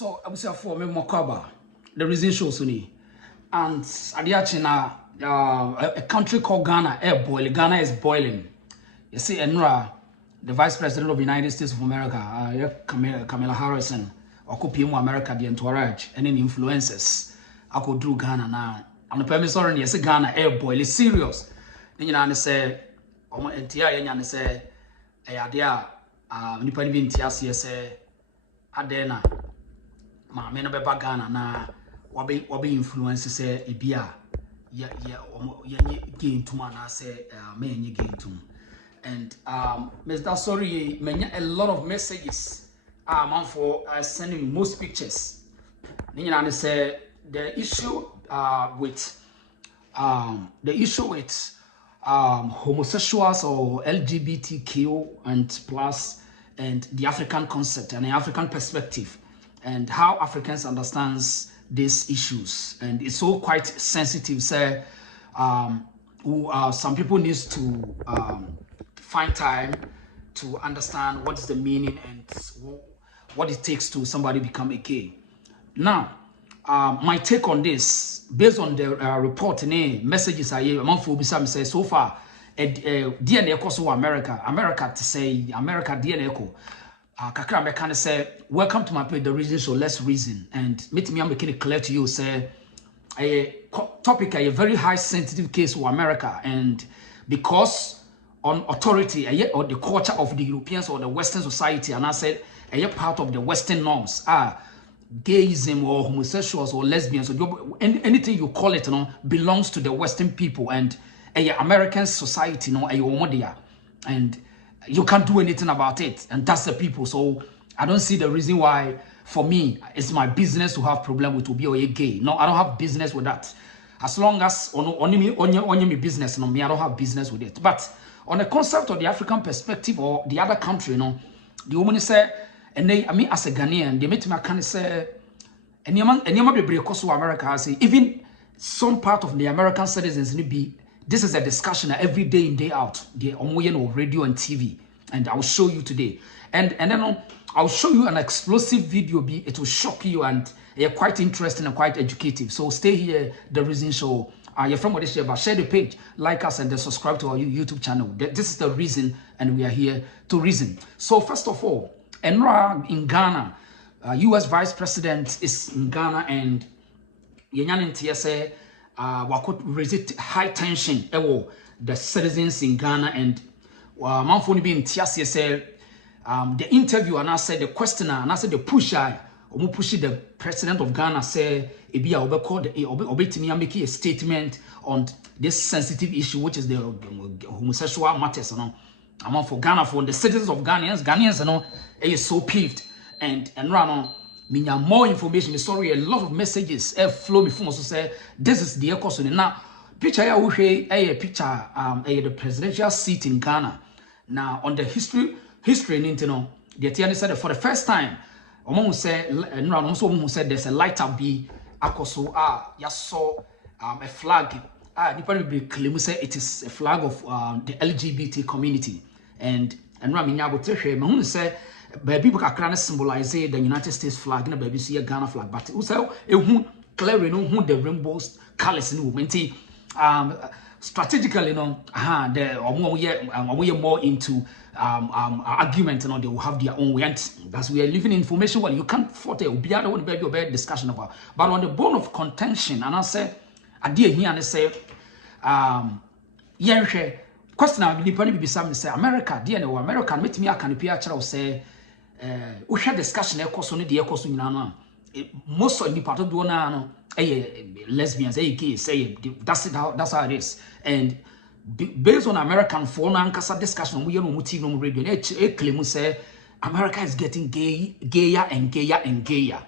So I was here for me Mokaba, the reason shows me, and Adiachina, a country called Ghana, air boiling. Ghana is boiling. You see, Enra, the Vice President of the United States of America, Kamala Harris, or Kupimu America, the entourage, and any influences, I could do Ghana now. And the permit sorry, yes, Ghana air boil is serious. Then you say, and Tia, say, Adia, Nippon Vintias, say, Adena. Me no beba Ghana na wabe influence say ebia ye gain to man say me nye gain to. And Mr. Sorry menya a lot of messages man for sending most pictures. Ninyana say the issue with homosexuals or LGBTQ and plus and the African concept and the African perspective. And how Africans understands these issues, and it's so quite sensitive. Say, some people needs to find time to understand what is the meaning and what it takes to somebody become a gay. Now, my take on this, based on the report and messages I hear, among Fubisa say so far, DNA echo America to say America DNA echo. Kakra me can say, welcome to my page, The Reason Show, Let's Reason. And meet me, I'm making it clear to you, say, a topic, a very high sensitive case for America. And because on authority, or the culture of the Europeans or the Western society, and I said, a part of the Western norms, gayism or homosexuals or lesbians, or anything you call it, belongs to the Western people and American society, and you can't do anything about it, and that's the people. So I don't see the reason why, for me, it's my business to have problem with to be or gay. No, I don't have business with that. As long as only me business, no, me I don't have business with it. But on the concept of the African perspective or the other country, the woman say, and they, I mean, as a Ghanaian, they make me kind of say, and you be break also America. I say even some part of the American citizens need be. This is a discussion every day in, day out. The on radio and TV. And I'll show you today. And then I'll show you an explosive video. It will shock you and quite interesting and quite educative. So stay here, The Reason Show. You're from what is here, but share the page, like us, and then subscribe to our YouTube channel. This is The Reason, and we are here to reason. So first of all, Enra in Ghana, US Vice President is in Ghana, and Yenyan in TSA, what could resist high tension the citizens in Ghana and Manfoni being TSA said the interview and I said the questioner and I said the pusher the president of Ghana say Ebia Obetini making a statement on this sensitive issue, which is the homosexual matters. Among for Ghana, for the citizens of Ghanaians, is so peeved and run me more information. Sorry, a lot of messages flow before also say this is the echo. Now, picture a picture the presidential seat in Ghana. Now on the history the Tiani said for the first time, Omo said there's a light up be akoso ya saw a flag. Nipa be claim say it is a flag of the LGBT community and Rami Nyabote me say baby kakra symbolize the United States flag na baby see a Ghana flag, but also clearly who the rainbows colors in movement strategically the more into argument they will have their own way, and that's we are living in information world. You can't fault it. Be other one baby about discussion about, but on the bone of contention and I say idea here and say question I believe be some say America dear no America meet me can appear say we had discussion most of the part of lesbians, gay, say that's how it is. And based on American phone and discussion, we have radio. Claim say America is getting gayer and gayer and gayer.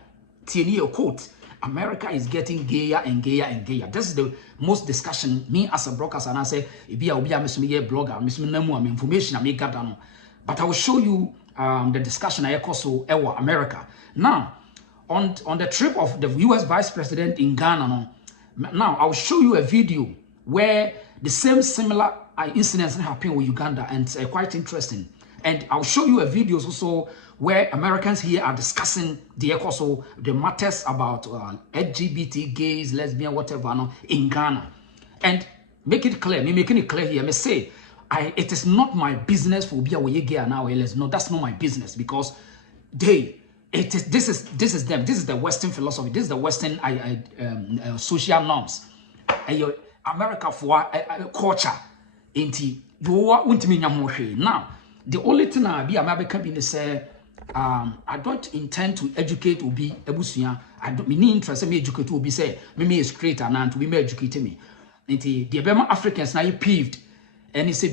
Tieni quote: America is getting gayer and gayer and gayer. This is the most discussion. Me as a broadcaster, and I say, "Ibi a blogger, I'm information I make gather." But I will show you the discussion I also America now. On the trip of the US Vice President in Ghana, now I'll show you a video where the similar incidents happen with Uganda, and it's quite interesting. And I'll show you a video also where Americans here are discussing the matters about LGBT, gays, lesbian, whatever, no, in Ghana. And make it clear, me making it clear here, me say, it is not my business for be a gay now. No, that's not my business, because this is them. This is the Western philosophy. This is the Western social norms. America for culture. Now, the only thing I be America be say, I don't intend to educate Obi Ebusuya. I don't mean interest me educate Obi say me straight and to be educate me. The Ebema Africans now peeved and he said,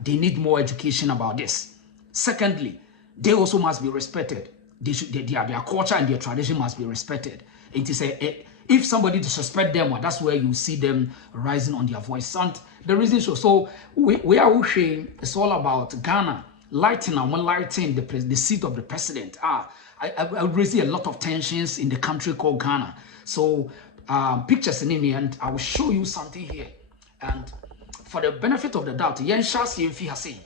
they need more education about this. Secondly, they also must be respected. Their culture and their tradition must be respected. And to say, if somebody disrespect them, well, that's where you see them rising on their voice. And the reason so we are saying it's all about Ghana lighting the seat of the president. I raise a lot of tensions in the country called Ghana. So pictures in here, and I will show you something here. And for the benefit of the doubt, yen shasi fi hase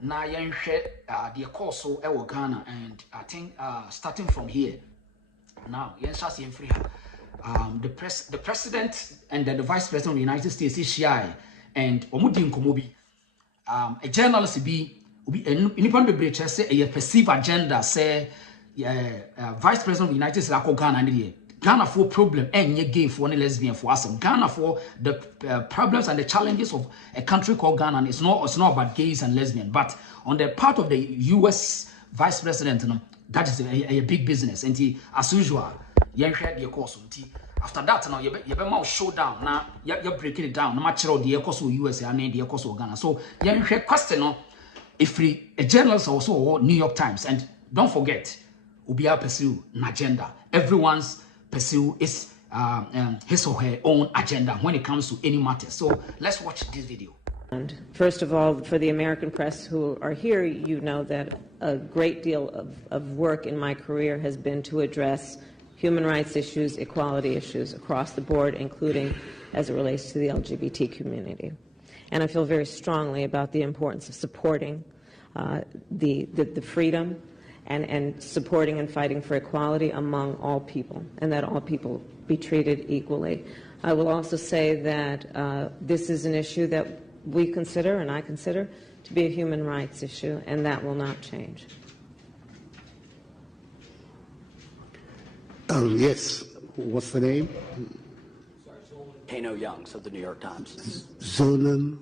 na yen hwe the course so e Ghana, and I think starting from here now yen shasi en free the president and the vice president of the United States is shy and omudi nkomobi a journalist be nipan bebre say a perceived agenda say vice president of the United States akọ Ghana ne Ghana for problem and gay for and lesbian for us. Ghana for the problems and the challenges of a country called Ghana. It's not about gays and lesbian, but on the part of the U.S. vice president, that is a big business. And as usual, you share the course. After that, now you be showdown. Now you're breaking it down. No matter the course of US and the course of Ghana. So you share question. If a journalist also New York Times, and don't forget, Ubia pursue an agenda. Everyone's pursue his or her own agenda when it comes to any matter. So let's watch this video. And first of all, for the American press who are here, you know that a great deal of work in my career has been to address human rights issues, equality issues across the board, including as it relates to the LGBT community. And I feel very strongly about the importance of supporting the freedom and supporting and fighting for equality among all people, and that all people be treated equally. I will also say that this is an issue that we consider, and I consider, to be a human rights issue, and that will not change. Yes. What's the name? Kano Young, of the New York Times. Zolan.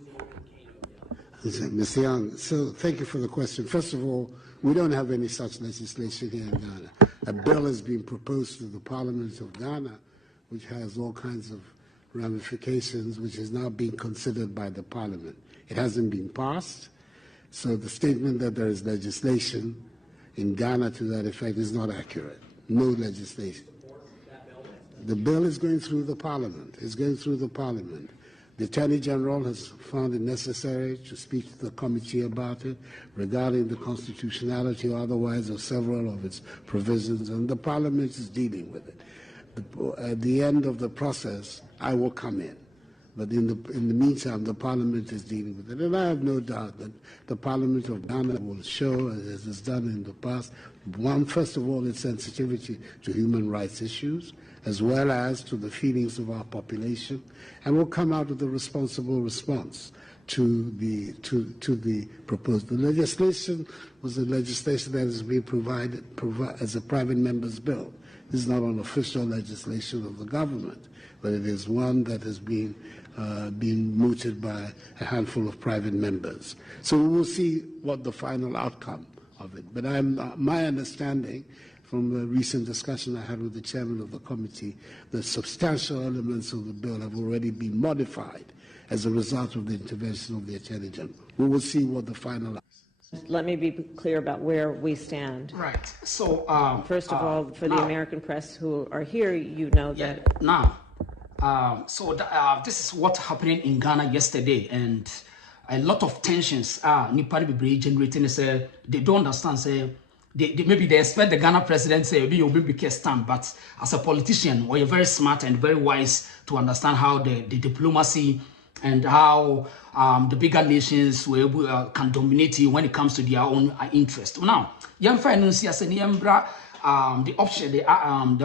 Ms. Young, so thank you for the question. First of all, we don't have any such legislation here in Ghana. A bill has been proposed to the Parliament of Ghana, which has all kinds of ramifications, which is now being considered by the Parliament. It hasn't been passed, so the statement that there is legislation in Ghana to that effect is not accurate. No legislation. The bill is going through the Parliament. It's going through the Parliament. The Attorney General has found it necessary to speak to the committee about it regarding the constitutionality or otherwise of several of its provisions, and the Parliament is dealing with it. At the end of the process, I will come in. But in the meantime, the Parliament is dealing with it. And I have no doubt that the Parliament of Ghana will show, as it's done in the past, first of all, its sensitivity to human rights issues, as well as to the feelings of our population, and will come out with a responsible response to the proposed. The legislation was a legislation that has been provided as a private member's bill. This is not an official legislation of the government, but it is one that has been mooted by a handful of private members. So we will see what the final outcome of it. But my understanding from the recent discussion I had with the chairman of the committee, the substantial elements of the bill have already been modified as a result of the intervention of the Attorney General. We will see what the final. Let me be clear about where we stand. Right. So, first of all, for the American press who are here, you know that. Now, this is what happened in Ghana yesterday, and a lot of tensions are generating. Say they don't understand. Say maybe they expect the Ghana president say you'll be stand, but as a politician, well, you're very smart and very wise to understand how the diplomacy and how the bigger nations can dominate you when it comes to their own interest. Now, Young finance as a niembra the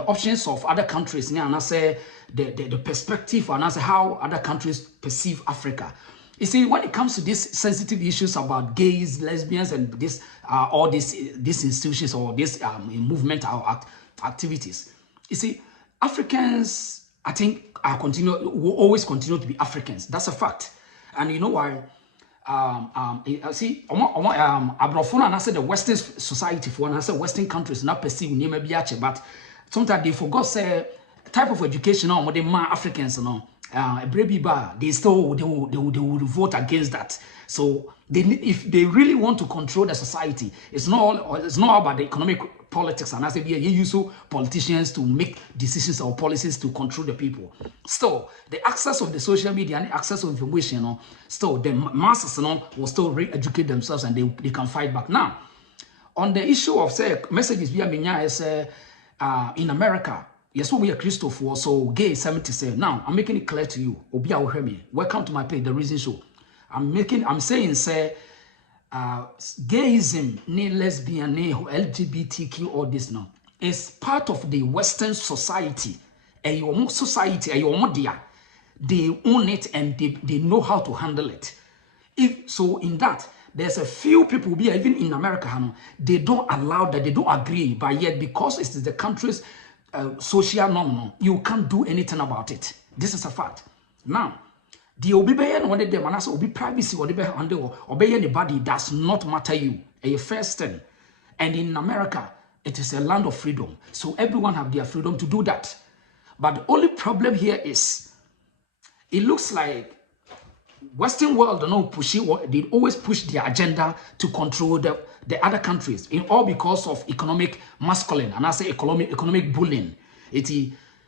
options of other countries and I say the perspective and I say how other countries perceive Africa. You see, when it comes to these sensitive issues about gays, lesbians, and this all these institutions or this movement or activities, you see, Africans, I think, will always continue to be Africans. That's a fact, and you know why? See, Abrofona and I said the Western society for and I said Western countries not perceive near maybe but sometimes they forgot say type of education on what they Africans they still they will vote against that. So if they really want to control the society, it's not about the economic politics and I said you use politicians to make decisions or policies to control the people. Still, the access of the social media and the access of information, still the masses will still re-educate themselves and they can fight back. Now, on the issue of say messages via Minya is in America. Yes, we are Christopher, so gay 70 say. Now, I'm making it clear to you. Obia will hear me. Welcome to my page, The Reason Show. I'm saying, say, gayism, lesbian, LGBTQ, all this now, is part of the Western society. A society, they own it and they know how to handle it. If so, in that, there's a few people, even in America, they don't allow that, they don't agree, but yet because it's the country's social norm, you can't do anything about it. This is a fact. Now, the obey one of them and also be privacy or obey anybody does not matter you. A first thing. And in America, it is a land of freedom. So everyone have their freedom to do that. But the only problem here is it looks like Western world they always push their agenda to control the other countries, in all because of economic masculine and I say economic bullying.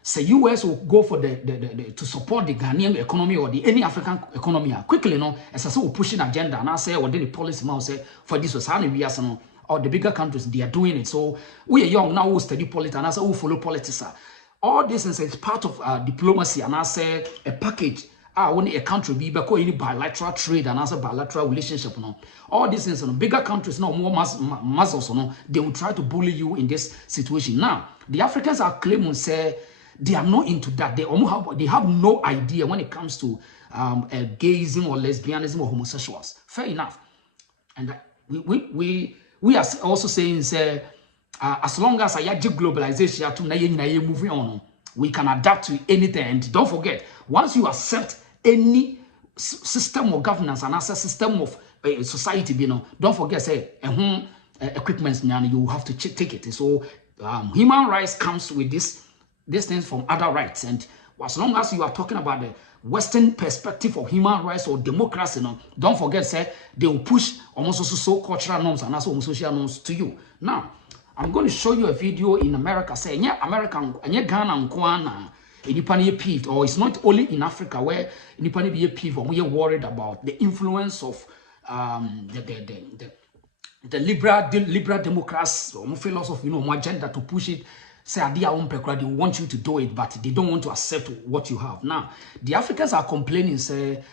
Say US will go for the to support the Ghanaian economy or any African economy quickly, as I say, pushing agenda and I say or the policy now say for this was how or the bigger countries they are doing it. So we are young now, we study politics and I say we follow politics. All this is part of diplomacy and I say a package. When a country be any bilateral trade and also bilateral relationship, all these things, bigger countries, more muscles, they will try to bully you in this situation. Now, the Africans are claiming say they are not into that. They have no idea when it comes to gayism or lesbianism or homosexuals. Fair enough, and we are also saying say as long as I globalization to moving on, we can adapt to anything. And don't forget, once you accept any system of governance and as a system of society, don't forget, say, equipment, you have to take it. So human rights comes with these things from other rights. And as long as you are talking about the Western perspective of human rights or democracy, don't forget, say, they will push almost so cultural norms and also social norms to you. Now, I'm going to show you a video in America, say, yeah, American, and Ghana and Kwana. Peeved, or it's not only in Africa where be peeved or we are worried about the influence of the liberal Democrats or philosophy, more agenda to push it. Say they want you to do it, but they don't want to accept what you have. Now, the Africans are complaining, say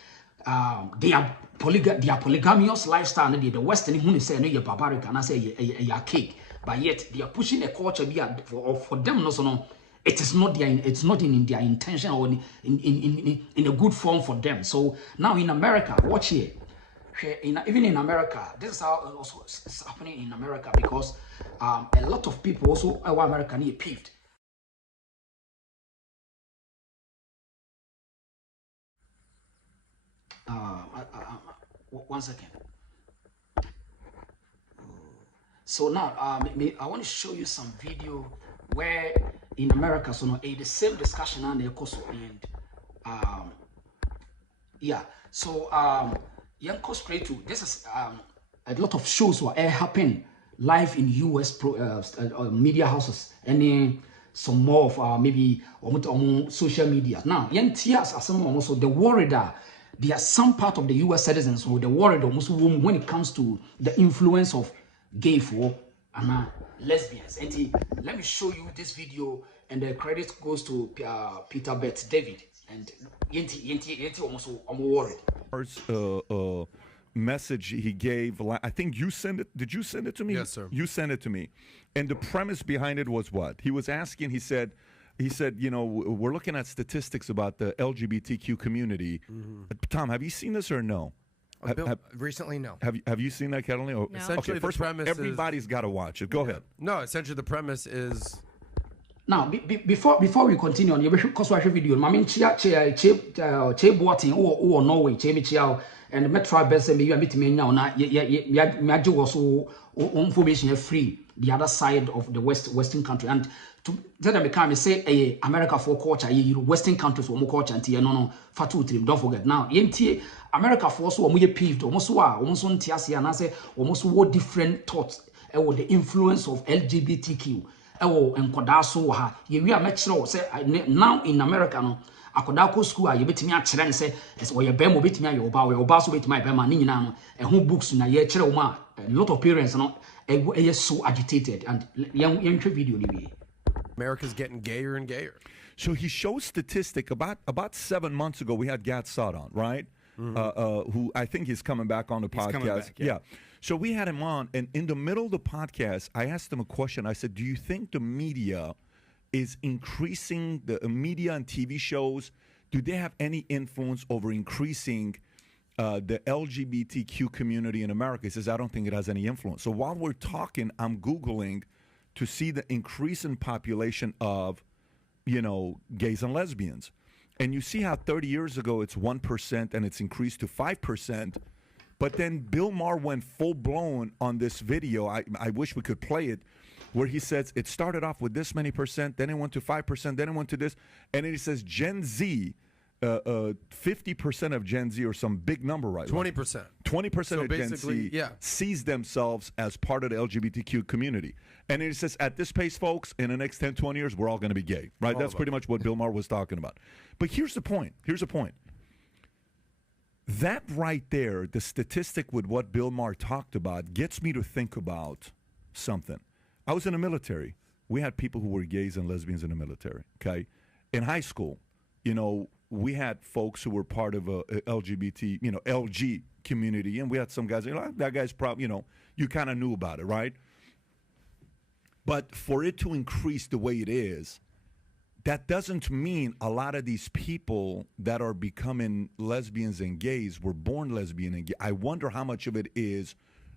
they are polygamous lifestyle. The Western who say no, you're barbaric, and I say you're cake, but yet they are pushing a culture for them. No. It is not it's not in their intention or in a good form for them. So now in America, watch here. Even in America, this is how also it's happening in America because a lot of people also are American here peeved. One second. So now I want to show you some video where in America, so the same discussion and the course and yeah. So Yanko straight to this is a lot of shows were happen live in US media houses and some more of maybe social media. Now, young tears are some also the worried there are some part of the US citizens who the worried almost when it comes to the influence of gay for and lesbians. And let me show you this video, and the credit goes to Peter Bett David and Yenti almost worried. message he gave. I think you sent it. Did you send it to me? Yes, sir. You sent it to me. And the premise behind it was what? He was asking, he said, you know, we're looking at statistics about the LGBTQ community. Tom, have you seen this or no? Recently, no. Have you seen that, Catalina? No. Essentially, okay, first the of all, premise everybody's got to watch it. Go ahead. No, essentially the premise is... Now, before we continue on, because we have video, I mean, Che Boating or Norway, Che Chiao, and Metro Best, and you meet me now. Now, also information free the other side of the Western country, and to tell them become say America for culture, Western countries for more culture, and no fatu trim. Don't forget now, America for so we peeved almost on Tiasia and I say almost what different thoughts about the influence of LGBTQ. And Kodaso ha we are metro say now in America no akodako school a yebetimi a kire say o ye bem obetimi aye oba so betimi bem ani nyina no ho books na ye kire a lot of parents no e so agitated and young video ni bi America's getting gayer and gayer. So he shows statistic about 7 months ago we had Gad Saad on, right? Who I think he's coming back on the podcast. Coming back, yeah. So we had him on, and in the middle of the podcast, I asked him a question. I said, do you think the media is increasing, the media and TV shows, do they have any influence over increasing the LGBTQ community in America? He says, I don't think it has any influence. So while we're talking, I'm Googling to see the increase in population of, you know, gays and lesbians. And you see how 30 years ago it's 1% and it's increased to 5%. But then Bill Maher went full-blown on this video. I wish we could play it, where he says it started off with this many percent, then it went to 5%, then it went to this. And then he says Gen Z, 50% of Gen Z, or some big number, right? 20%. 20% of Gen Z sees themselves as part of the LGBTQ community. And then he says, at this pace, folks, in the next 10, 20 years, we're all going to be gay, right? That's pretty much what Bill Maher was talking about. But here's the point. Here's the point. That right there, the statistic with what Bill Maher talked about, gets me to think about something. I was in the military. We had people who were gays and lesbians in the military, okay? In high school, you know, we had folks who were part of a LGBT, you know, LG community, and we had some guys, you know, that guy's probably, you know, you kind of knew about it, right? But for it to increase the way it is, that doesn't mean a lot of these people that are becoming lesbians and gays were born lesbian and gay. I wonder how much of it is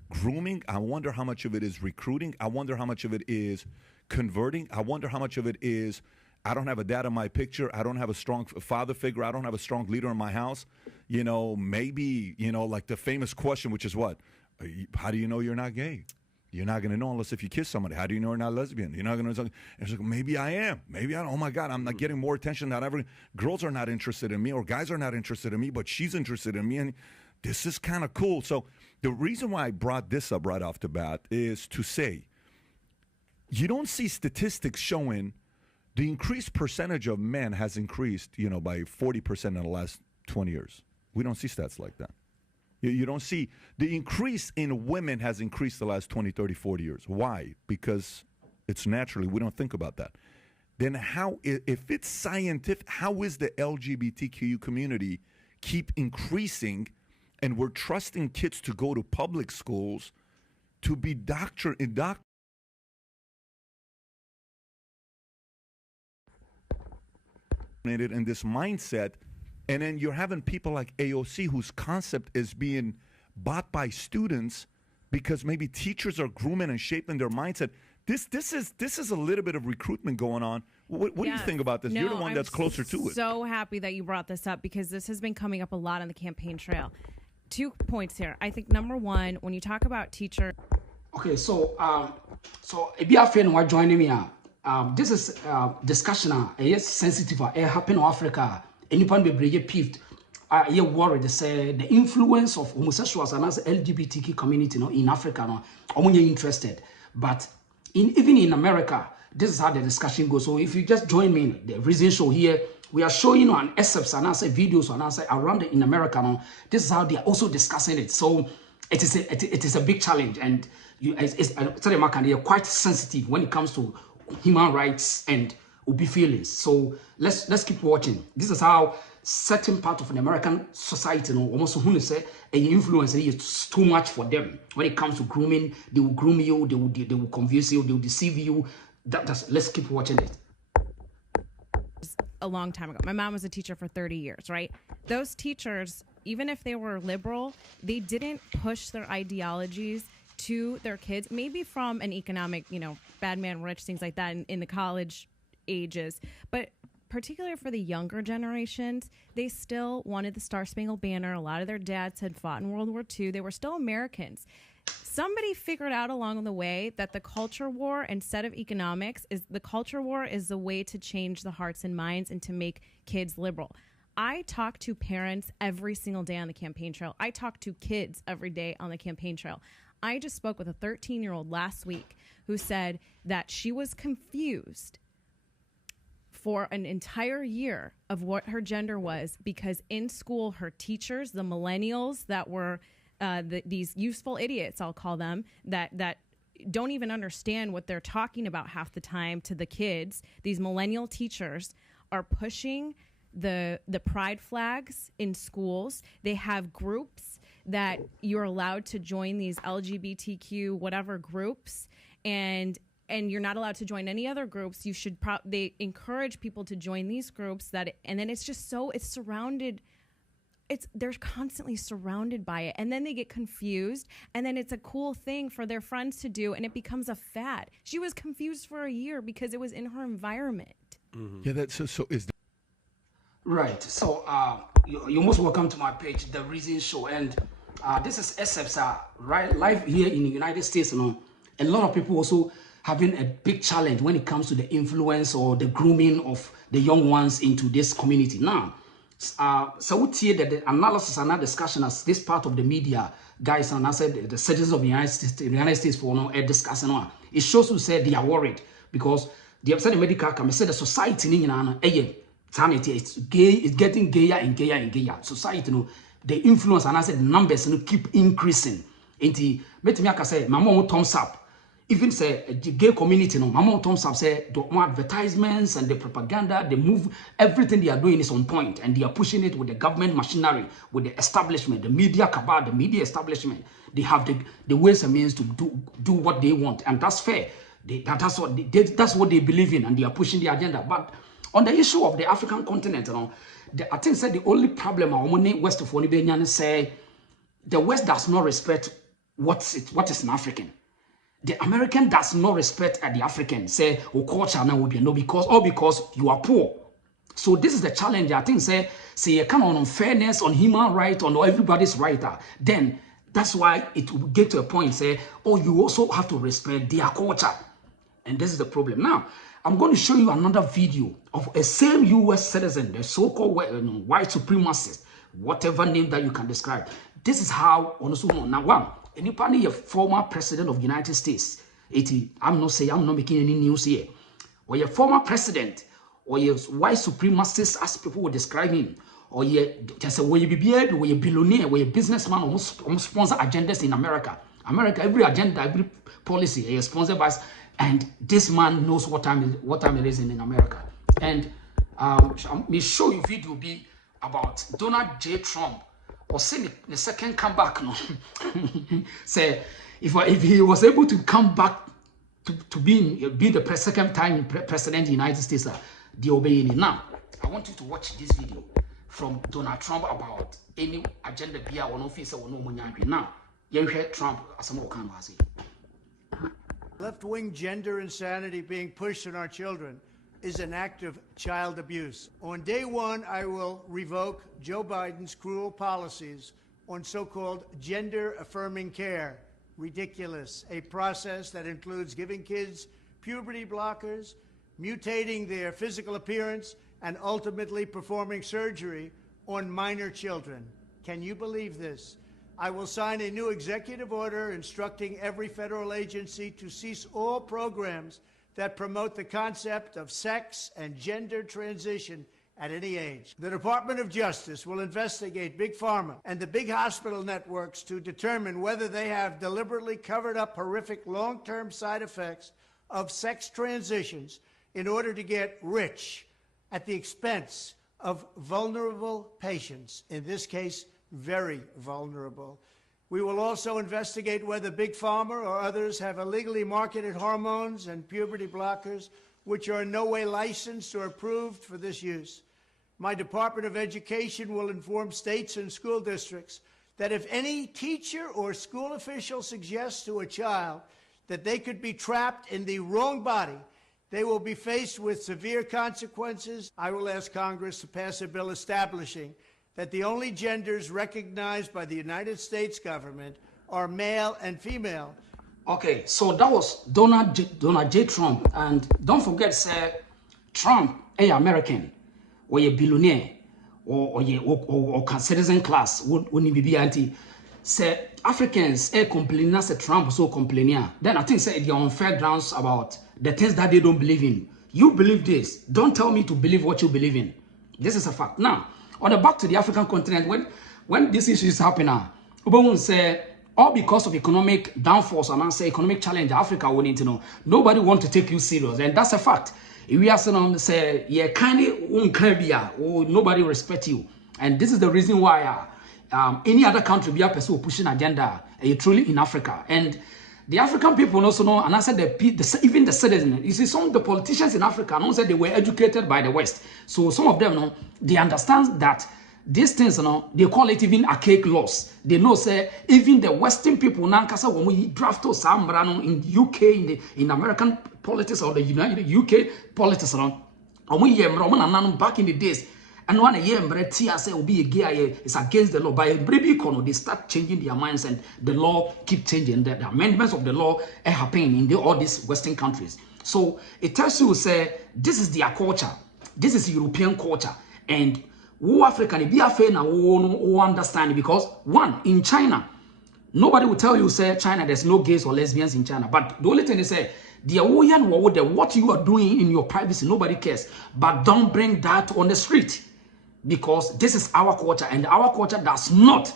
grooming. I wonder how much of it is recruiting. I wonder how much of it is converting. I wonder how much of it is, I don't have a dad in my picture. I don't have a strong father figure. I don't have a strong leader in my house. You know, maybe, you know, like the famous question, which is what? How do you know you're not gay? You're not going to know unless if you kiss somebody. How do you know you're not lesbian? You're not going to know. It's like, maybe I am. Maybe I don't. Oh, my God, I'm not getting more attention than ever. Girls are not interested in me, or guys are not interested in me, but she's interested in me, and this is kind of cool. So the reason why I brought this up right off the bat is to say you don't see statistics showing the increased percentage of men has increased, you know, by 40% in the last 20 years. We don't see stats like that. You don't see the increase in women has increased the last 20, 30, 40 years. Why? Because it's naturally, we don't think about that. Then how, if it's scientific, how is the LGBTQ community keep increasing, and we're trusting kids to go to public schools to be indoctrinated in this mindset? And then you're having people like AOC whose concept is being bought by students because maybe teachers are grooming and shaping their mindset. This is a little bit of recruitment going on. What do you think about this? No, You're the one that's closer to it. So happy that you brought this up, because this has been coming up a lot on the campaign trail. 2 points here. I think number one, when you talk about teacher. Okay, so if you are friend who joining me, this is discussion. It's sensitive. It happen in Africa. Anyone be brave peeved. You're worried. Say the influence of homosexuals and as LGBTQ community, you know, in Africa, no, I'm interested. But even in America, this is how the discussion goes. So if you just join me, the reason show here, we are showing you an excerpts and I say videos and I say around in America. No, this is how they are also discussing it. So it is a big challenge, and you're quite sensitive when it comes to human rights and will be feelings. So let's keep watching. This is how certain part of an American society, almost who say a influence is too much for them. When it comes to grooming, they will groom you, they will confuse you, they will deceive you. Let's keep watching it. A long time ago. My mom was a teacher for 30 years, right? Those teachers, even if they were liberal, they didn't push their ideologies to their kids, maybe from an economic, bad man rich, things like that in the college ages. But particularly for the younger generations, they still wanted the Star Spangled Banner. A lot of their dads had fought in World War II. They were still Americans. Somebody figured out along the way that the culture war, instead of economics, is the culture war is the way to change the hearts and minds and to make kids liberal. I talk to parents every single day on the campaign trail. I talk to kids every day on the campaign trail. I just spoke with a 13-year-old last week who said that she was confused for an entire year of what her gender was because in school, her teachers, the millennials that were these useful idiots, I'll call them, that don't even understand what they're talking about half the time to the kids. These millennial teachers are pushing the pride flags in schools. They have groups that you're allowed to join, these LGBTQ whatever groups, and you're not allowed to join any other groups. You should they encourage people to join these groups and then it's just it's surrounded. They're constantly surrounded by it, and then they get confused, and then it's a cool thing for their friends to do, and it becomes a fad. She was confused for a year because it was in her environment. Mm-hmm. Yeah, that's so is. Right. So you're most welcome to my page, The Reason Show, and this is SFSA, right? Live here in the United States. A lot of people also having a big challenge when it comes to the influence or the grooming of the young ones into this community. Now, so we hear that the analysis and discussion as this part of the media guys and I said the citizens of the United States for discussing it shows who said they are worried because the medical can say the society it's getting gayer and gayer and gayer. Society, the influence and I said the numbers keep increasing. Into me I say my mom thumbs up. Even say the gay community, my mom thumbs up say the more advertisements and the propaganda, they move, everything they are doing is on point, and they are pushing it with the government machinery, with the establishment, the media cabal, the media establishment. They have the ways and means to do what they want, and that's fair. That's what they believe in, and they are pushing the agenda. But on the issue of the African continent, I think the only problem West of Onibenian say the West does not respect what is an African. The American does not respect the African. Say, culture now will be no because you are poor. So this is the challenge. I think say you come on fairness, on human right, on everybody's right. Then that's why it will get to a point say, you also have to respect their culture. And this is the problem. Now, I'm going to show you another video of a same U.S. citizen, the so-called white supremacist, whatever name that you can describe. This is how, now one, a former president of the United States. I'm not making any news here. Or a former president, or a white supremacist, as people would describe him, or just a way be or a billionaire, or a businessman, almost sponsor agendas in America. Every agenda, every policy is sponsored by, and this man knows what time it is in America. And let me show you video be about Donald J. Trump. Or say the second comeback, no. Say if he was able to come back to be the second time president of the United States, they obey him. Now, I want you to watch this video from Donald Trump about any agenda beer or no face or no money. Now, you hear Trump as a more kind of say. Left-wing gender insanity being pushed on our children is an act of child abuse. On day one, I will revoke Joe Biden's cruel policies on so-called gender-affirming care. Ridiculous. A process that includes giving kids puberty blockers, mutating their physical appearance, and ultimately performing surgery on minor children. Can you believe this? I will sign a new executive order instructing every federal agency to cease all programs that promote the concept of sex and gender transition at any age. The Department of Justice will investigate Big Pharma and the big hospital networks to determine whether they have deliberately covered up horrific long-term side effects of sex transitions in order to get rich at the expense of vulnerable patients, in this case, very vulnerable. We will also investigate whether Big Pharma or others have illegally marketed hormones and puberty blockers which are in no way licensed or approved for this use. My Department of Education will inform states and school districts that if any teacher or school official suggests to a child that they could be trapped in the wrong body, they will be faced with severe consequences. I will ask Congress to pass a bill establishing that the only genders recognized by the United States government are male and female. Okay, so that was Donald J. Trump. And don't forget, sir, Trump, American, or a billionaire, or citizen class, wouldn't be anti. Say Africans, complaining as a Trump so complaining. Then I think say they're on fair grounds about the things that they don't believe in. You believe this. Don't tell me to believe what you believe in. This is a fact. Now, on the back to the African continent, when this issue is happening, Ubuntu say all because of economic downfalls and I say economic challenge, Africa will need to know. Nobody want to take you serious, and that's a fact. If we are saying say yeah, nobody respect you, and this is the reason why any other country be a person pushing agenda, truly in Africa. And the African people also know, and I said even the citizens, you see, some of the politicians in Africa know that they were educated by the West. So some of them know, they understand that these things, they call it even archaic laws. They know, say, even the Western people, when we draft in UK, in American politics or the UK politics, back in the days, and one year, say will be a gay is against the law. By baby they start changing their minds, and the law keep changing. The amendments of the law are happening in all these Western countries. So it tells you, say, this is their culture, this is European culture, and who African be fair now who understand, because one in China, nobody will tell you, say, China there's no gays or lesbians in China, but the only thing they say, what you are doing in your privacy, nobody cares, but don't bring that on the street. Because this is our culture, and our culture does not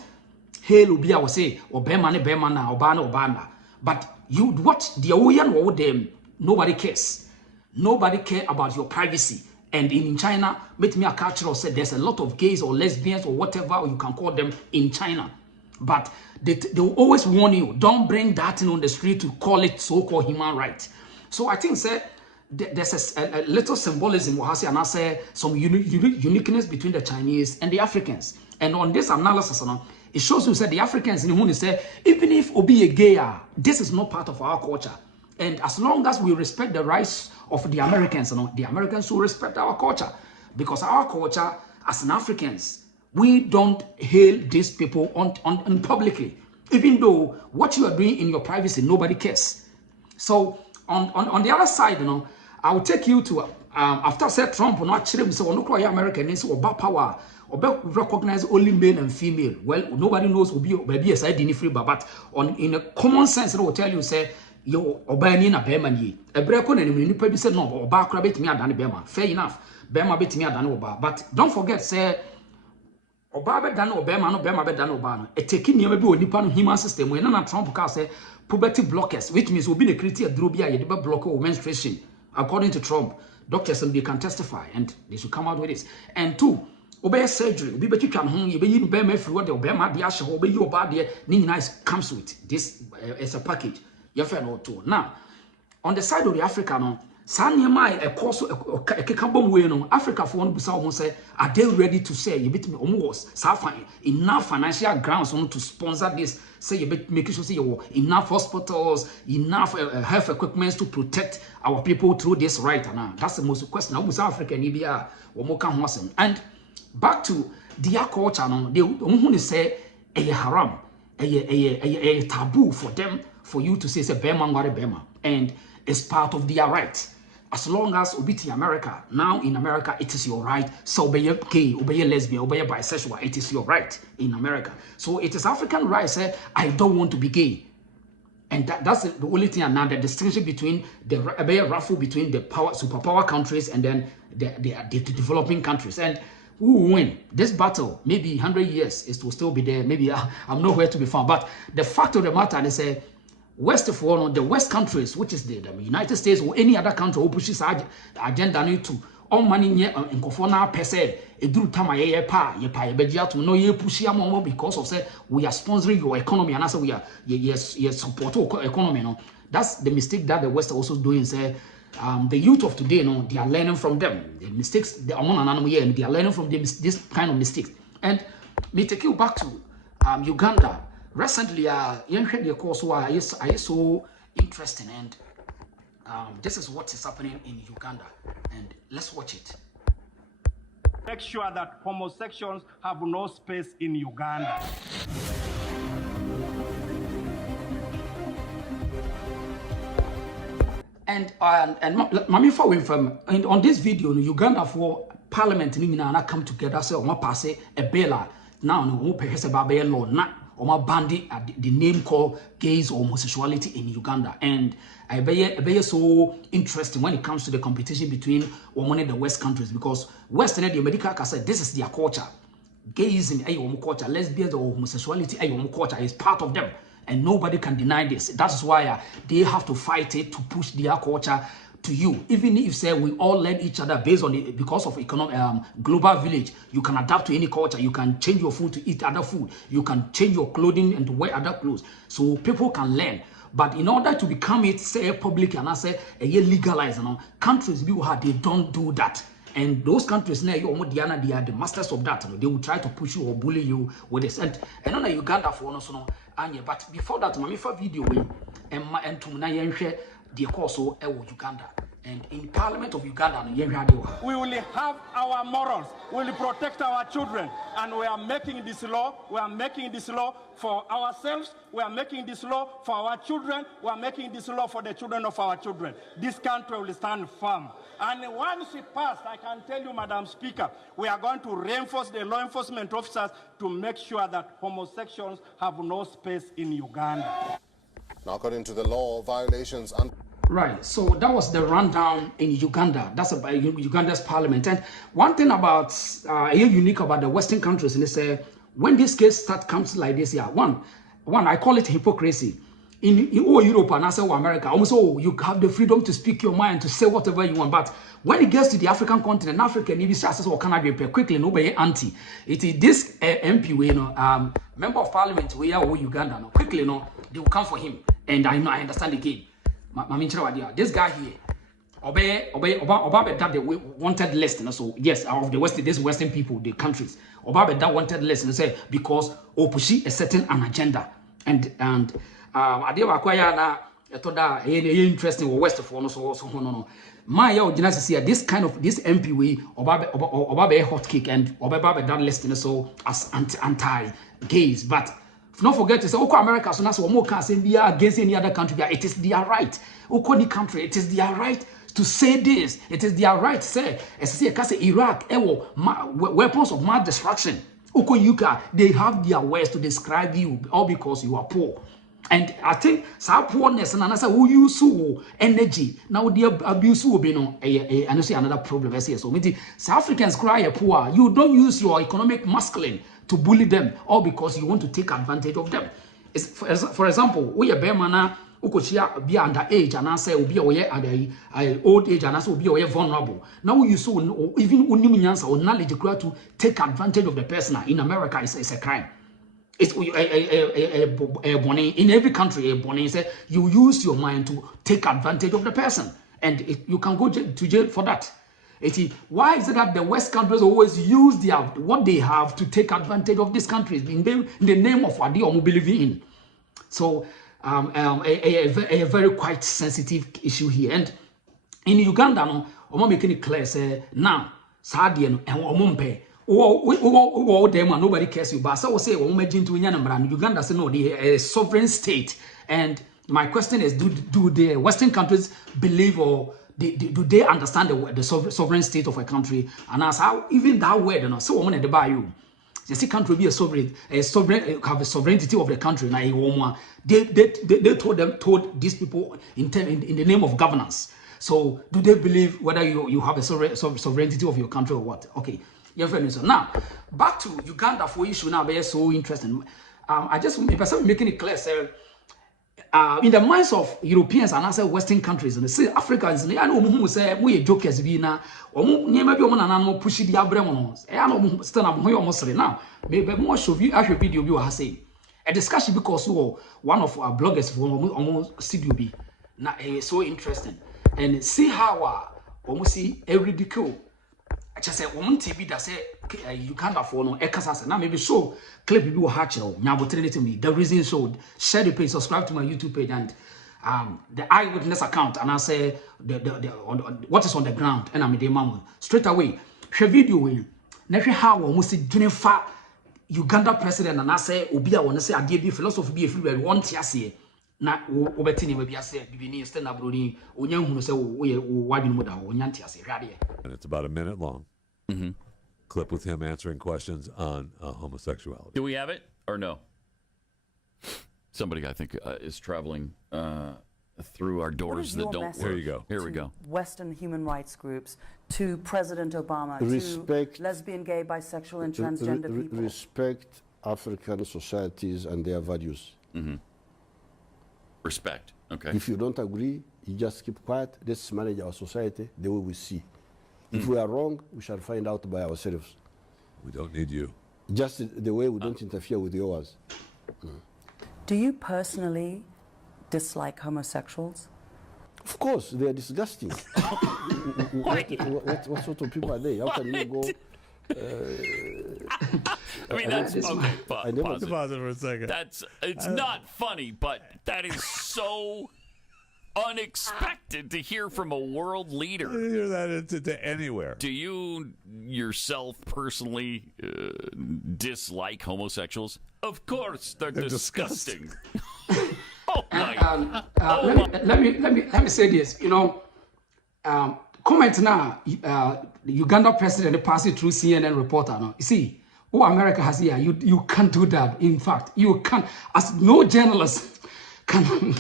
hail Ubia or say or Bemana or Bana. But you what the Oyan or them, nobody cares. Nobody care about your privacy. And in China, make me a cultural said there's a lot of gays or lesbians or whatever you can call them in China. But they will always warn you, don't bring that in on the street to call it so-called human rights. So I think, sir, there's a little symbolism, and I say some uniqueness between the Chinese and the Africans. And on this analysis, it shows you that the Africans in whom say, even if Obi a gay, this is not part of our culture. And as long as we respect the rights of the Americans, the Americans will respect our culture. Because our culture, as an Africans, we don't hail these people on publicly. Even though what you are doing in your privacy, nobody cares. So on the other side, I will take you to after said Trump not actually so no cry American is about power or recognize only male and female. Well, nobody knows will be a side in free, but in a common sense, it will tell you say you obey na bema ni. A break on any people said no or back rabbit me than bema. Fair enough, bema bit me than oba. But don't forget, say Obama dan Obama no Bema dan Obama. A taking you maybe nipan human system when na Trump can say puberty blockers, which means will be a criteria drobia you block menstruation. According to Trump, doctors and they can testify and they should come out with this. And two, obey surgery, be better can home, you be you bear me through what the Obama the Asha, obey your body, nice comes with this as a package. You fair or two. Now, on the side of the African, Sanyama a course a kikabom way no Africa for one bisa who say, are they ready to say you bit me almost enough financial grounds on to sponsor this? Say you bit make sure say you enough hospitals, enough health equipment to protect our people through this right now. That's the most question. Now South Africa Libya or more can and back to their culture no they who say a haram a taboo for them for you to say Bema ngare Bema, and it's part of their right. As long as obey America, now in America, it is your right. So obey gay, obey lesbian, obey bisexual, it is your right in America. So it is African right, say, I don't want to be gay. And that's the only thing now, the distinction between the raffle between the superpower countries and then the developing countries. And who will win this battle? Maybe 100 years it will still be there. Maybe I'm nowhere to be found. But the fact of the matter, they say, West for the West countries, which is the United States or any other country who pushes agenda need to all money in Kofona per se, a do time ye pa to know ye push more because of say we are sponsoring your economy and also we are yes support economy. No, that's the mistake that the West also doing. Say the youth of today, they are learning from them. The mistakes they are and they are learning from them, this kind of mistakes. And me take you back to Uganda. Recently, the course is so interesting, and this is what is happening in Uganda, and let's watch it. Make sure that homosexuals have no space in Uganda. And Mami Fawin from on this video, Uganda for Parliament na come together say on pass a bill now no pay say ba law na or bandy the name called gays or homosexuality in Uganda. And I be so interesting when it comes to the competition between women in the West countries, because West and the America can say this is their culture. Gayism, a culture, lesbians or homosexuality, a culture is part of them. And nobody can deny this. That's why they have to fight it to push their culture to you. Even if say we all learn each other based on it because of economic global village, you can adapt to any culture. You can change your food to eat other food. You can change your clothing and to wear other clothes. So people can learn. But in order to become it, say public and I say legalized, countries they don't do that. And those countries now, they are the masters of that. They will try to push you or bully you with this. And on Uganda for no. But before that, my video and to the course Uganda. And in Parliament of Uganda, we will have our morals, we will protect our children, and we are making this law. We are making this law for ourselves. We are making this law for our children. We are making this law for the children of our children. This country will stand firm. And once it passed, I can tell you, Madam Speaker, we are going to reinforce the law enforcement officers to make sure that homosexuals have no space in Uganda. Now, according to the law, violations and right, so that was the rundown in Uganda. That's about Uganda's parliament. And one thing about unique about the Western countries, and they when this case comes like this, one, I call it hypocrisy. In Europe and also America, also you have the freedom to speak your mind, to say whatever you want. But when it gets to the African continent, Africa, maybe or Canada, quickly nobody anti. It is this MP, member of parliament, we are Uganda. Quickly, they will come for him, and I understand the game. This guy here, obey that the wanted list, so yes, of the Western people, the countries, that wanted list, and say because push a certain agenda, and adewa akwaya na etoda interesting West for no. My this kind of this MP we obabe hot kick and obabe that list so as anti-gays, but don't forget to say America so that's what more can say be against any other country. It is their right. Any country, it is their right to say this. It is their right to say, Iraq, weapons of mass destruction. They have their ways to describe you, all because you are poor. And I think some poorness and another who use energy now the abuse will be and see another problem. I say so. South Africans cry poor. You don't use your economic masculine to bully them, all because you want to take advantage of them. For example, we are Bermana Ukochia be underage and I say will be away at a old age and also be away vulnerable. Now you so even unimians or knowledge to take advantage of the person in America is a crime. It's in every country, you use your mind to take advantage of the person, and you can go to jail for that. Why is it that the West countries always use what they have to take advantage of these countries in the name of what they are believing in? So, a very quite sensitive issue here. And in Uganda, I'm making it clear, say now, Sadian and them and nobody cares you. But so say Uganda say no, they a sovereign state. And my question is, do the Western countries believe or do they understand the sovereign state of a country? And as how even that word, so woman at the bayou. The second country be a sovereign have a sovereignty of the country. Now they told these people in the name of governance. So do they believe whether you have a sovereignty of your country or what? Okay. Now, back to Uganda for issue now, but so interesting. I just making it clear, sir. in the minds of Europeans and also Western countries, and say Africans, I know who say we jokers be now, or maybe one push the abremonos. I know stand up here almost now. Maybe more show you actual video you are saying a discussion because one of our bloggers from almost CDB now so interesting and see how almost see a ridicule. I just said one TV that say you can't afford no ekasa now maybe show clip you will hatch now to me the reason so share the page, subscribe to my YouTube page and the eyewitness account and I say what is on the ground and I'm the mama straight away share video when never how almost doing far Uganda president and I say obi a want say adie bi philosophy bi everywhere want to say na obetini we bi say bibini stand up broni onya hunu say wo wadwin mu da onya ntiase hwade. And it's about a minute long. Clip with him answering questions on homosexuality. Do we have it or no? Somebody I think is traveling through our doors that don't work. Here you go. Here we go. Western human rights groups, to President Obama, to lesbian, gay, bisexual, and transgender people. Respect African societies and their values. Respect. Okay. If you don't agree, you just keep quiet. Let's manage our society the way we see. If we are wrong, we shall find out by ourselves. We don't need you. Just the way we don't interfere with yours. Do you personally dislike homosexuals? Of course, they are disgusting. what sort of people are they? How can you go? I mean, that's okay. Pause it for a second. It's not funny, but that is so unexpected to hear from a world leader. You hear that to anywhere. Do you yourself personally dislike homosexuals? Of course, they're disgusting. Oh my! Let me say this. You know, comment now. The Uganda president passed it through CNN reporter. Now you see, America has here. You can't do that. In fact, you can't. As no journalist can.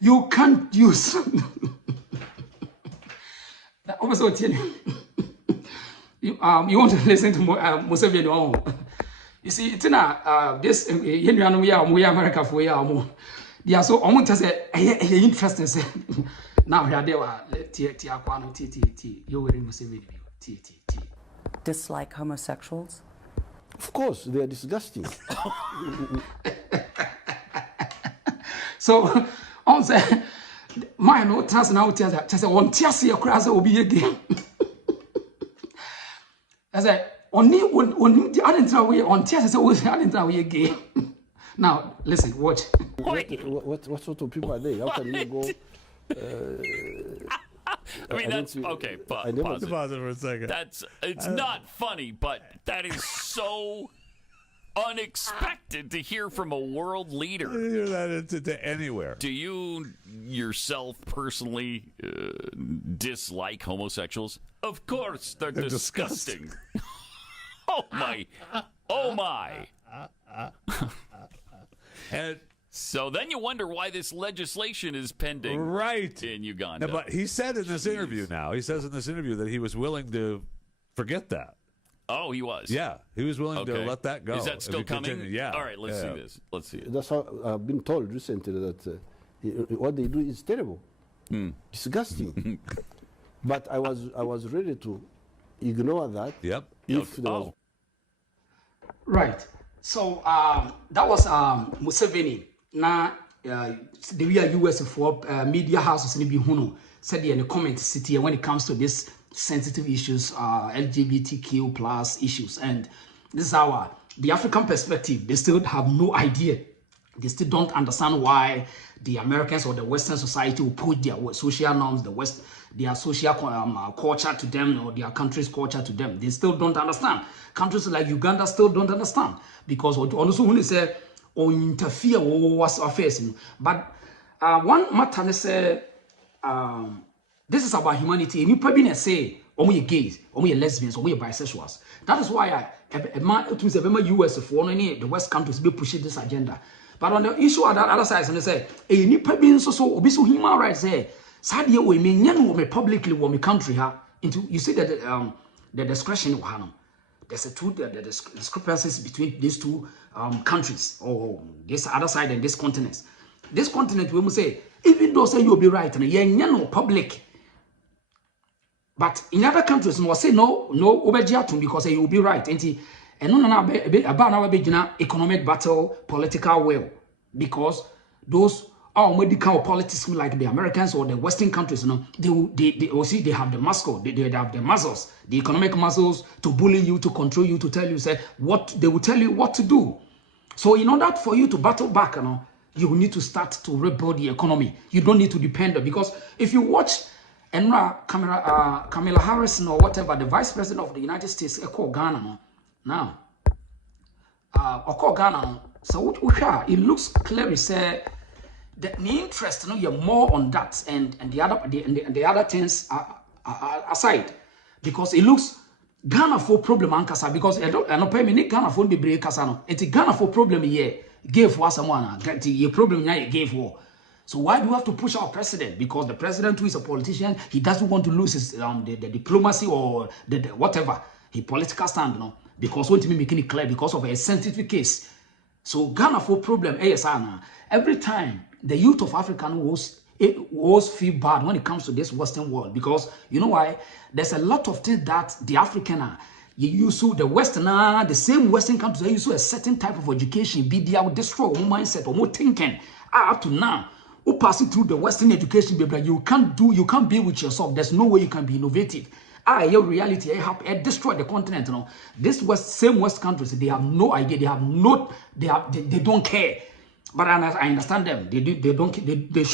You can't use. You want to listen to Museveni? You see, it's not this. We are America for you. They are so almost as interesting. Now here they are. You will Museveni. Dislike homosexuals? Of course, they are disgusting. So, on the my no trust now tells us on Tiasi across will be again. As I only on the other way on Tiasi always hadn't away again. Now, listen, watch. What sort of people are they? How can you go? I mean, that's okay. Pause it for a second. It's not funny, but that is so unexpected to hear from a world leader. You hear that to anywhere. Do you yourself personally dislike homosexuals? Of course, they're disgusting. Oh my! Oh my! And so then you wonder why this legislation is pending, right, in Uganda. No, but he said in this interview that he was willing to forget that. Oh, he was? Yeah, he was willing to let that go. Is that still coming? Yeah. All right, let's see this. Let's see it. That's how I've been told recently that what they do is terrible, disgusting. But I was ready to ignore that. Yep. If there was... Right. So that was Museveni. Now the US for media houses in Bihuno said in the comment city when it comes to this sensitive issues, LGBTQ plus issues, and this is the African perspective. They still have no idea. They still don't understand why the Americans or the Western society will put their social norms, their social culture to them, or their country's culture to them. They still don't understand. Countries like Uganda still don't understand because also when they say or interfere with what's affairs. But one matter is this is about humanity. And you probably say, only gays, only lesbians, only bisexuals. That is why a man to say, US for any the West countries be pushing this agenda. But on the issue of that other side, they say, any probably so human rights say, Sadia we mean, publicly, when we country, into you see that the discretion of Hanum. there's the discrepancies between these two countries, or this other side and this continent. This continent, we must say, even though say you'll be right, and you're no public. But in other countries, no say no obejiatum because you'll be right. And no economic battle, political will, because those are medical politics like the Americans or the Western countries, they have the muscle, they have the muscles, the economic muscles to bully you, to control you, to tell you, say what they will tell you what to do. So in order for you to battle back, you need to start to rebuild the economy. You don't need to depend on, because if you watch Kamala Harris or whatever, the Vice President of the United States, Ghana now, Ghana, so it looks clearly say the interest, you're more on that and the other things are aside, because it looks Ghana for problem ankasa, because I don't pay me Ghana for be break kasano. It's Ghana for problem here. Gave for someone, your problem now you gave for. So why do we have to push our president? Because the president, who is a politician, he doesn't want to lose his the diplomacy or the whatever, his political stand, because want to be making it clear because of a sensitive case. So Ghana for problem, every time the youth of Africa always feel bad when it comes to this Western world, because you know why? There's a lot of things that the African you use the Western, the same Western countries, they use a certain type of education, be there, destroy more mindset or more thinking. Up to now, who passing through the Western education, you can't be with yourself. There's no way you can be innovative. Your reality, I destroy the continent. This same West countries, they have no idea. They don't care. But I understand them. They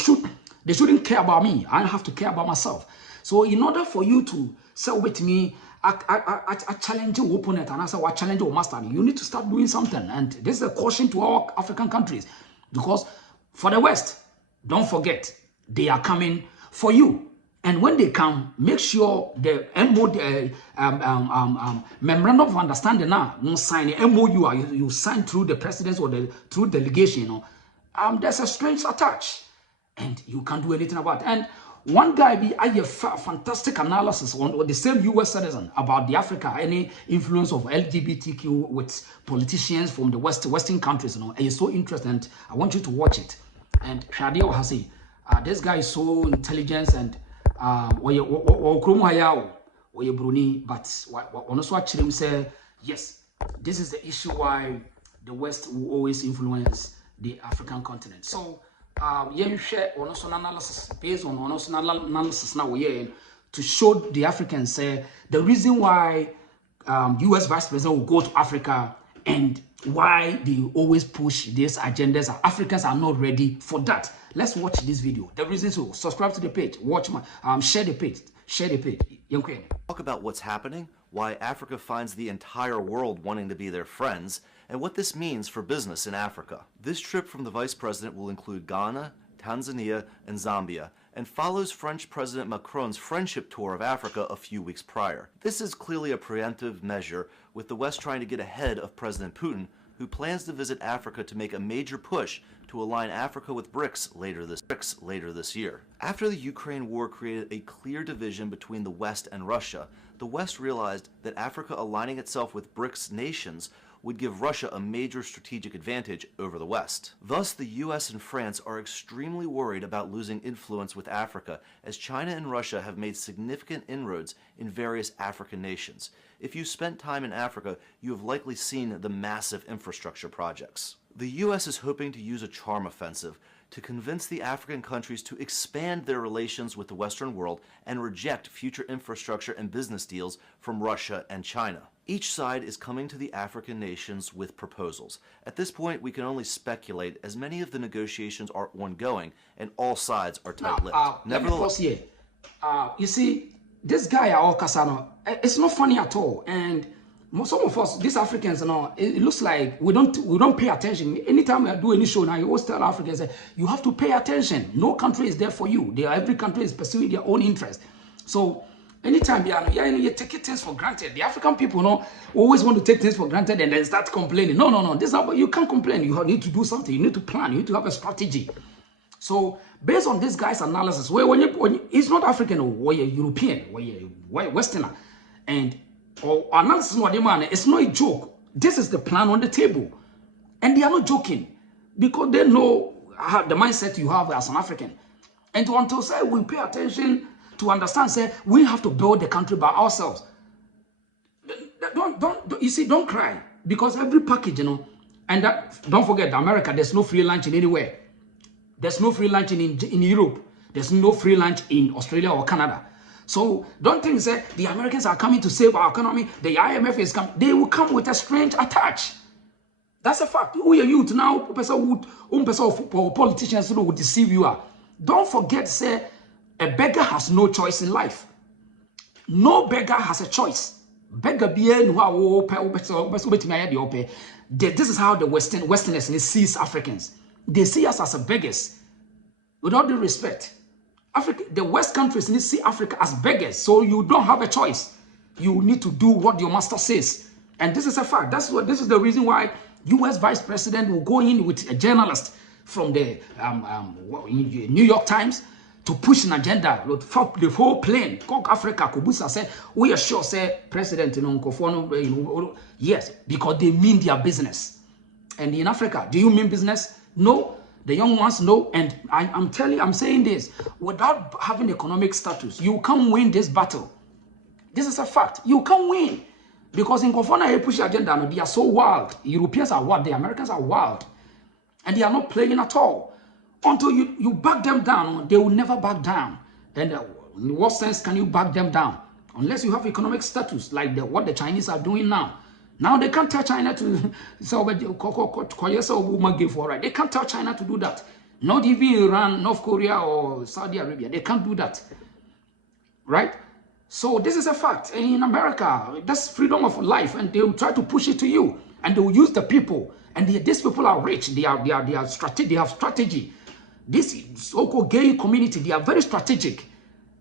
shouldn't care about me. I have to care about myself. So in order for you to say with me, I challenge your opponent and I say, I challenge your master. You need to start doing something. And this is a caution to all African countries, because for the West, don't forget, they are coming for you. And when they come, make sure the memorandum of understanding now, no sign the MOU you sign through the presidents or through delegation. There's a strange attach, and you can't do anything about it. And one guy I have fantastic analysis on the same U.S. citizen about the Africa, any influence of LGBTQ with politicians from the Western countries. It's so interesting. I want you to watch it. And Shadia Ohasi, this guy is so intelligent and but honestly, actually, say yes, this is the issue why the West will always influence the African continent. So you share also analysis based on also analysis now to show the Africans the reason why U.S. Vice President will go to Africa and why they always push these agendas. Africans are not ready for that. Let's watch this video. The reason to subscribe to the page, watch my share the page. Talk about what's happening, why Africa finds the entire world wanting to be their friends, and what this means for business in Africa. This trip from the Vice President will include Ghana, Tanzania, and Zambia, and follows French President Macron's friendship tour of Africa a few weeks prior. This is clearly a preemptive measure, with the West trying to get ahead of President Putin, who plans to visit Africa to make a major push to align Africa with BRICS later this year. After the Ukraine war created a clear division between the West and Russia, the West realized that Africa aligning itself with BRICS nations would give Russia a major strategic advantage over the West. Thus, the US and France are extremely worried about losing influence with Africa, as China and Russia have made significant inroads in various African nations. If you spent time in Africa, you have likely seen the massive infrastructure projects. The US is hoping to use a charm offensive to convince the African countries to expand their relations with the Western world and reject future infrastructure and business deals from Russia and China. Each side is coming to the African nations with proposals. At this point, we can only speculate, as many of the negotiations are ongoing and all sides are tight-lipped. Nevertheless, you see, this guy, Casano, it's not funny at all. And some of us, these Africans, it looks like we don't pay attention. Anytime I do any show now, you always tell Africans that you have to pay attention. No country is there for you. Every country is pursuing their own interest. So anytime you take things for granted. The African people always want to take things for granted and then start complaining. No. This is not, you can't complain. You need to do something. You need to plan. You need to have a strategy. So based on this guy's analysis, when he's not African or European, Westerner, and or analysis what they man, it's not a joke. This is the plan on the table. And they are not joking because they know how the mindset you have as an African. And until say we pay attention to understand, say we have to build the country by ourselves. Don't cry because every package, and that, don't forget, America, there's no free lunch in anywhere. There's no free lunch in Europe. There's no free lunch in Australia or Canada. So don't think say the Americans are coming to save our economy. The IMF is coming. They will come with a strange attach. That's a fact. We are youth now. Politicians who will deceive you. Don't forget, say a beggar has no choice in life. No beggar has a choice. Beggar this is how the Westerners sees Africans. They see us as beggars. With all due respect, the West countries see Africa as beggars, so you don't have a choice. You need to do what your master says, and this is a fact. This is the reason why U.S. Vice President will go in with a journalist from the New York Times to push an agenda. The whole plane, Africa, Kubusa said, we are sure, say President yes, because they mean their business. And in Africa, do you mean business? No. The young ones know, and I'm saying this, without having economic status, you can't win this battle. This is a fact. You can't win. Because in Kofana, they push agenda, they are so wild. Europeans are wild, the Americans are wild. And they are not playing at all. Until you back them down, they will never back down. And in what sense can you back them down? Unless you have economic status, like what the Chinese are doing now. Now they can't tell China to they can't tell China to do that. Not even Iran, North Korea, or Saudi Arabia. They can't do that. Right? So this is a fact. And in America, that's freedom of life, and they will try to push it to you. And they will use the people. And these people are rich. They have strategy. This so-called gay community, they are very strategic.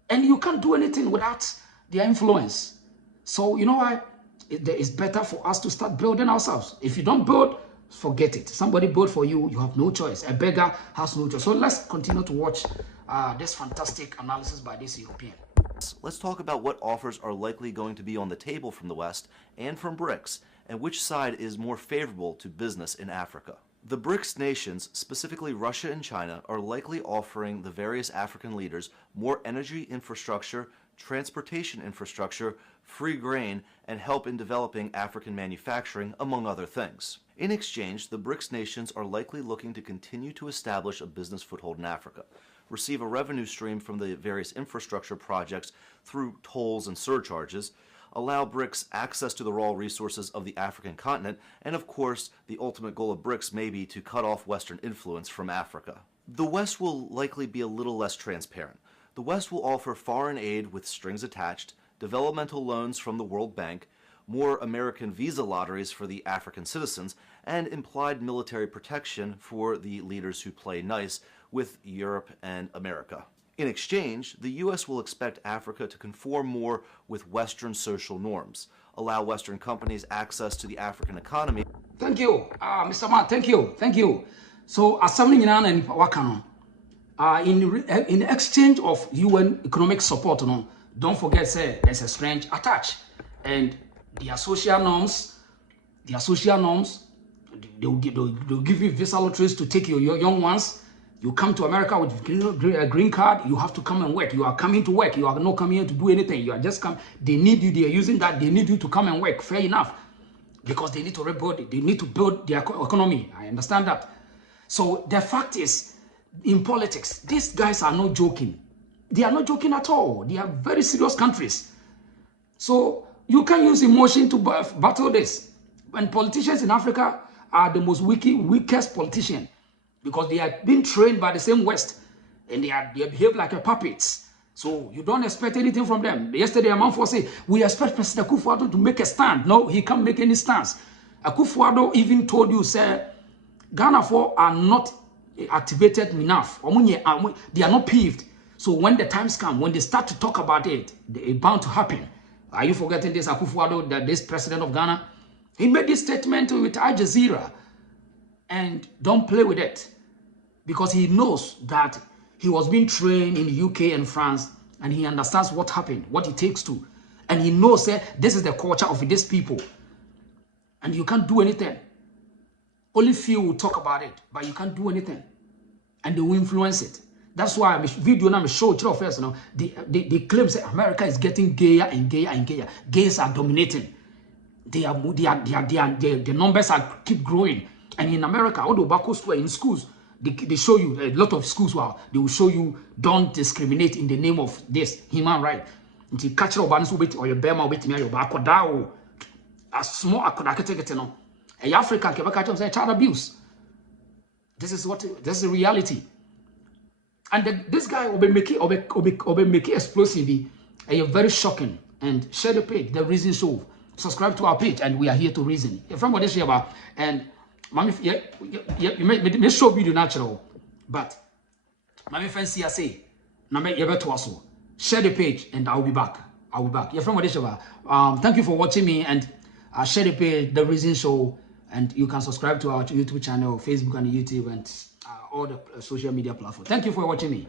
And you can't do anything without their influence. So you know why? It's better for us to start building ourselves. If you don't build, forget it. Somebody build for you, you have no choice. A beggar has no choice. So let's continue to watch this fantastic analysis by this European. Let's talk about what offers are likely going to be on the table from the West and from BRICS, and which side is more favorable to business in Africa. The BRICS nations, specifically Russia and China, are likely offering the various African leaders more energy infrastructure, transportation infrastructure, free grain, and help in developing African manufacturing, among other things. In exchange, the BRICS nations are likely looking to continue to establish a business foothold in Africa, receive a revenue stream from the various infrastructure projects through tolls and surcharges, allow BRICS access to the raw resources of the African continent, and of course, the ultimate goal of BRICS may be to cut off Western influence from Africa. The West will likely be a little less transparent. The West will offer foreign aid with strings attached, developmental loans from the World Bank, more American visa lotteries for the African citizens, and implied military protection for the leaders who play nice with Europe and America. In exchange, the U.S. will expect Africa to conform more with Western social norms, allow Western companies access to the African economy. Thank you, Mr. Man. Thank you. So, as something in Wakano, in exchange of UN economic support, don't forget, say, there's a strange attach, and their social norms, they'll give you visa lotteries to take your young ones. You come to America with a green card, you have to come and work. You are coming to work. You are not coming here to do anything. You are just come. They need you. They are using that. They need you to come and work. Fair enough. Because they need to rebuild it. They need to build their economy. I understand that. So the fact is, in politics, these guys are not joking. They are not joking at all. They are very serious countries. So you can use emotion to battle this. And politicians in Africa are the most weakest politicians. Because they are being trained by the same West, and they behave like a puppets. So you don't expect anything from them. Yesterday, Amanfo said, we expect President Akufo-Addo to make a stand. No, he can't make any stance. Akufo-Addo even told you, sir, Ghana are not activated enough. They are not peeved. So when the times come, when they start to talk about it, it's bound to happen. Are you forgetting this Akufo-Addo, that this president of Ghana? He made this statement with Al Jazeera. And don't play with it, because he knows that he was being trained in the UK and France, and he understands what happened, what it takes to. And he knows that this is the culture of these people. And you can't do anything. Only few will talk about it, but you can't do anything. And they will influence it. That's why I'm video now show you first. You know, they claim that America is getting gayer and gayer and gayer. Gays are dominating. The numbers are keep growing. And in America, all the Obako school in schools, they show you a lot of schools where they will show you don't discriminate in the name of this human right. Until catch your bands with or your Bema with me, your Bakodao, a small Akodaketeketeno. A African can say child abuse. This is the reality. And this guy will be making explosive. Very shocking. And share the page, the Reason Show. Subscribe to our page, and we are here to reason. From what they say about and Mami, you may show video natural, but Mami fancy I say, na me you better also share the page, and I'll be back. You're from what they say about. Thank you for watching me, and share the page, the Reason Show, and you can subscribe to our YouTube channel, Facebook and YouTube, and all the social media platforms. Thank you for watching me.